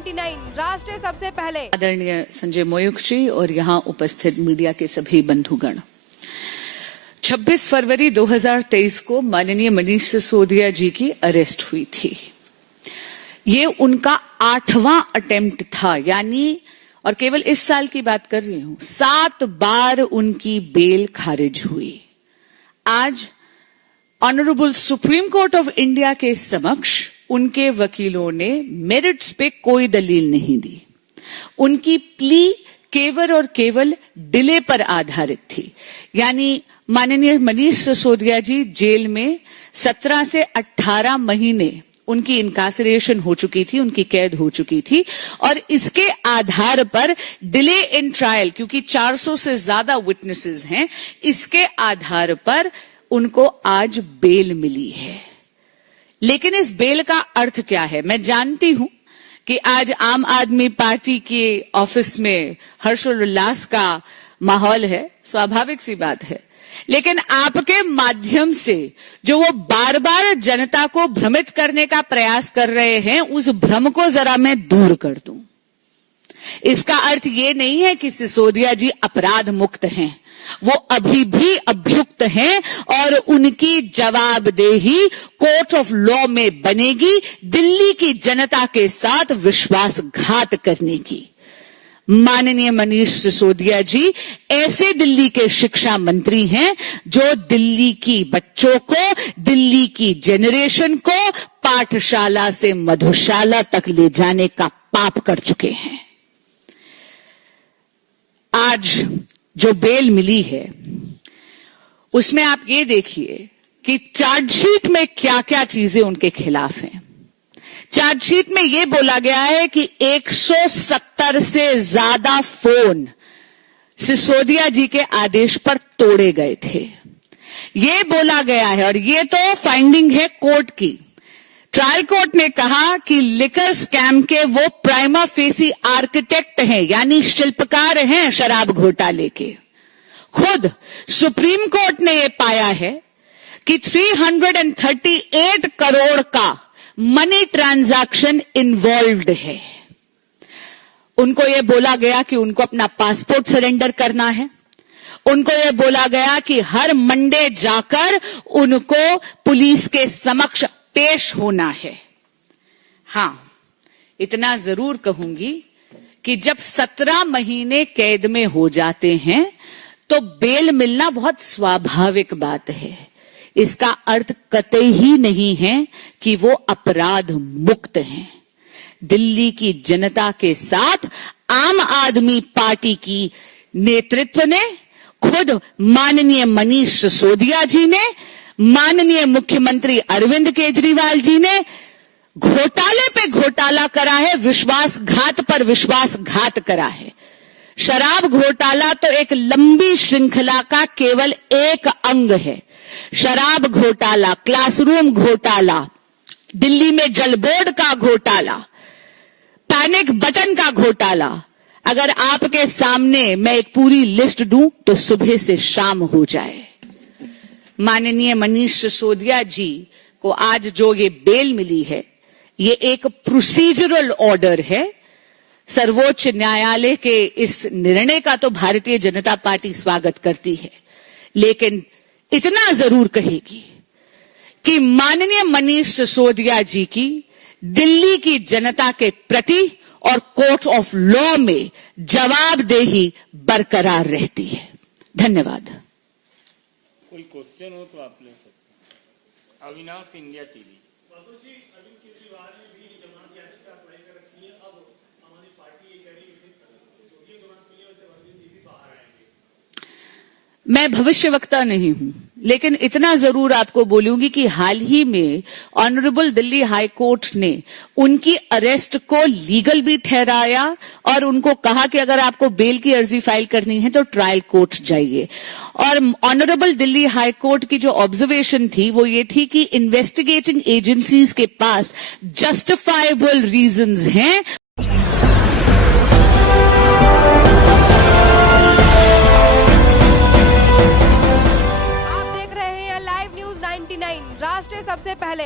99 राष्ट्र सबसे पहले। आदरणीय संजय मोयुक जी और यहाँ उपस्थित मीडिया के सभी बंधुगण, 26 फरवरी 2023 को माननीय मनीष सिसोदिया जी की अरेस्ट हुई थी। ये उनका 8वां अटेम्प्ट था, यानी और केवल इस साल की बात कर रही हूं, 7 बार उनकी बेल खारिज हुई। आज honourable supreme court of India के समक्ष उनके वकीलों ने मेरिट्स पे कोई दलील नहीं दी। उनकी प्ली केवल और केवल डिले पर आधारित थी, यानी माननीय मनीष सिसोदिया जी जेल में 17 से 18 महीने उनकी इनकासरेशन हो चुकी थी, उनकी कैद हो चुकी थी, और इसके आधार पर डिले इन ट्रायल, क्योंकि 400 से ज्यादा विटनेसेस हैं, इसके आधार पर उनको आज बेल मिली है। लेकिन इस बेल का अर्थ क्या है? मैं जानती हूं कि आज आम आदमी पार्टी के ऑफिस में हर्षोल्लास का माहौल है, स्वाभाविक सी बात है, लेकिन आपके माध्यम से जो वो बार बार जनता को भ्रमित करने का प्रयास कर रहे हैं, उस भ्रम को जरा मैं दूर कर दूं। इसका अर्थ ये नहीं है कि सिसोदिया जी अपराध मुक्त हैं, वो अभी भी अभियुक्त हैं और उनकी जवाबदेही कोर्ट ऑफ लॉ में बनेगी दिल्ली की जनता के साथ विश्वासघात करने की। माननीय मनीष सिसोदिया जी ऐसे दिल्ली के शिक्षा मंत्री हैं जो दिल्ली की बच्चों को, दिल्ली की जेनरेशन को पाठशाला से मधुशाला तक ले जाने का पाप कर चुके हैं। आज जो बेल मिली है उसमें आप ये देखिए कि चार्जशीट में क्या क्या चीजें उनके खिलाफ हैं। चार्जशीट में यह बोला गया है कि 170 से ज्यादा फोन सिसोदिया जी के आदेश पर तोड़े गए थे, यह बोला गया है। और यह तो फाइंडिंग है कोर्ट की। ट्रायल कोर्ट ने कहा कि लिकर स्कैम के वो प्राइमा फेसी आर्किटेक्ट हैं, यानी शिल्पकार हैं शराब घोटाले के। खुद सुप्रीम कोर्ट ने यह पाया है कि 338 करोड़ का मनी ट्रांजैक्शन इन्वॉल्व्ड है। उनको यह बोला गया कि उनको अपना पासपोर्ट सरेंडर करना है। उनको यह बोला गया कि हर मंडे जाकर उनको पुलिस के समक्ष पेश होना है। हां, इतना जरूर कहूंगी कि जब 17 महीने कैद में हो जाते हैं तो बेल मिलना बहुत स्वाभाविक बात है। इसका अर्थ कतई ही नहीं है कि वो अपराध मुक्त हैं। दिल्ली की जनता के साथ आम आदमी पार्टी की नेतृत्व ने, खुद माननीय मनीष सिसोदिया जी ने, माननीय मुख्यमंत्री अरविंद केजरीवाल जी ने घोटाले पे घोटाला करा है, विश्वासघात पर विश्वासघात करा है। शराब घोटाला तो एक लंबी श्रृंखला का केवल एक अंग है। शराब घोटाला, क्लासरूम घोटाला, दिल्ली में जल बोर्ड का घोटाला, पैनिक बटन का घोटाला। अगर आपके सामने मैं एक पूरी लिस्ट दूं तो सुबह से शाम हो जाए। माननीय मनीष सिसोदिया जी को आज जो ये बेल मिली है, ये एक प्रोसीजरल ऑर्डर है। सर्वोच्च न्यायालय के इस निर्णय का तो भारतीय जनता पार्टी स्वागत करती है, लेकिन इतना जरूर कहेगी कि माननीय मनीष सिसोदिया जी की दिल्ली की जनता के प्रति और कोर्ट ऑफ लॉ में जवाबदेही बरकरार रहती है। धन्यवाद। कोई क्वेश्चन हो तो आप ले सकते हैं। Avinash, India TV. मैं भविष्यवक्ता नहीं हूं, लेकिन इतना जरूर आपको बोलूंगी कि हाल ही में ऑनरेबल दिल्ली हाई कोर्ट ने उनकी अरेस्ट को लीगल भी ठहराया और उनको कहा कि अगर आपको बेल की अर्जी फाइल करनी है तो ट्रायल कोर्ट जाइए। और ऑनरेबल दिल्ली हाई कोर्ट की जो ऑब्जर्वेशन थी वो ये थी कि इन्वेस्टिगेटिंग एजेंसीज के पास जस्टिफाइबल रीजंस हैं। राष्ट्र सबसे पहले।